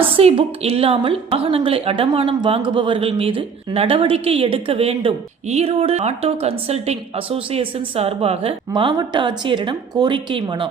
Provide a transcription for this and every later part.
RC book இல்லாமல் வாகனங்களை அடமானம் வாங்குபவர்கள் மீது நடவடிக்கை எடுக்க வேண்டும். ஈரோடு ஆட்டோ கன்சல்டிங் அசோசியேஷன் சார்பாக மாவட்ட ஆட்சியரிடம் கோரிக்கை மனு.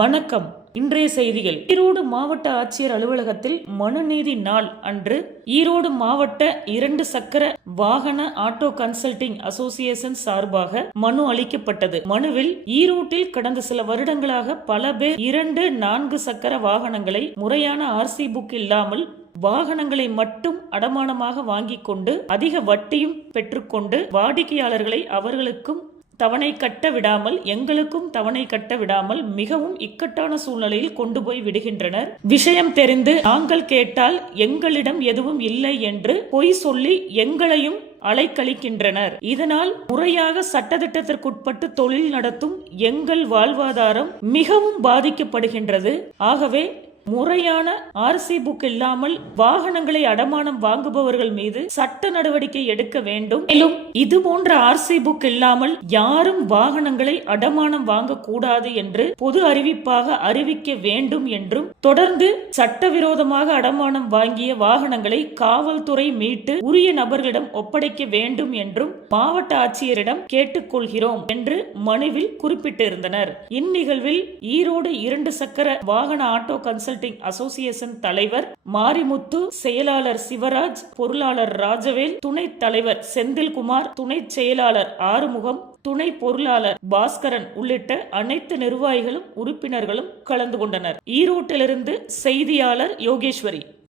வணக்கம். இன்றைய செய்திகள். ஈரோடு மாவட்ட ஆட்சியர் அலுவலகத்தில் மனுநீதி நாள் அன்று ஈரோடு மாவட்ட 2 சக்கர வாகன ஆட்டோ கன்சல்டிங் அசோசியேஷன் சார்பாக மனு அளிக்கப்பட்டது. மனுவில் ஈரோட்டில் கடந்த சில வருடங்களாக பல பேர் 2, 4 சக்கர வாகனங்களை முறையான ஆர்சி புக் இல்லாமல் வாகனங்களை மட்டும் அடமானமாக வாங்கிக் கொண்டு அதிக வட்டியும் பெற்றுக்கொண்டு வாடிக்கையாளர்களை அவர்களுக்கும் தவணை கட்ட விடாமல் எங்களுக்கும் தவணை கட்ட விடாமல் மிகவும் இக்கட்டான சூழ்நிலையில் கொண்டு போய் விடுகின்றனர். விஷயம் தெரிந்து நாங்கள் கேட்டால் எங்களிடம் எதுவும் இல்லை என்று பொய் சொல்லி எங்களையும் அலைக்கழிக்கின்றனர். இதனால் முறையாக சட்டத்திட்டத்திற்குட்பட்டு தொழில் நடத்தும் எங்கள் வாழ்வாதாரம் மிகவும் பாதிக்கப்படுகின்றது. ஆகவே முறையான ஆர்சி புக் இல்லாமல் வாகனங்களை அடமானம் வாங்குபவர்கள் மீது சட்ட நடவடிக்கை எடுக்க வேண்டும். மேலும் இது போன்ற ஆர்சி புக் இல்லாமல் யாரும் வாகனங்களை அடமானம் வாங்கக்கூடாது என்று பொது அறிவிப்பாக அறிவிக்க வேண்டும் என்றும், தொடர்ந்து சட்டவிரோதமாக அடமானம் வாங்கிய வாகனங்களை காவல்துறை மீட்டு உரிய நபர்களிடம் ஒப்படைக்க வேண்டும் என்றும் மாவட்ட ஆட்சியரிடம் கேட்டுக்கொள்கிறோம் என்று மனுவில் குறிப்பிட்டிருந்தனர். இந்நிகழ்வில் ஈரோடு 2 சக்கர வாகன ஆட்டோ கன்சல்டிங் அசோசியேஷன் தலைவர் மாரிமுத்து, செயலாளர் சிவராஜ், பொருளாளர் ராஜவேல், துணைத் தலைவர் செந்தில்குமார், துணை செயலாளர் ஆறுமுகம், துணை பொருளாளர் பாஸ்கரன் உள்ளிட்ட அனைத்து நிர்வாகிகளும் உறுப்பினர்களும் கலந்து கொண்டனர். ஈரோட்டிலிருந்து செய்தியாளர் யோகேஸ்வரி.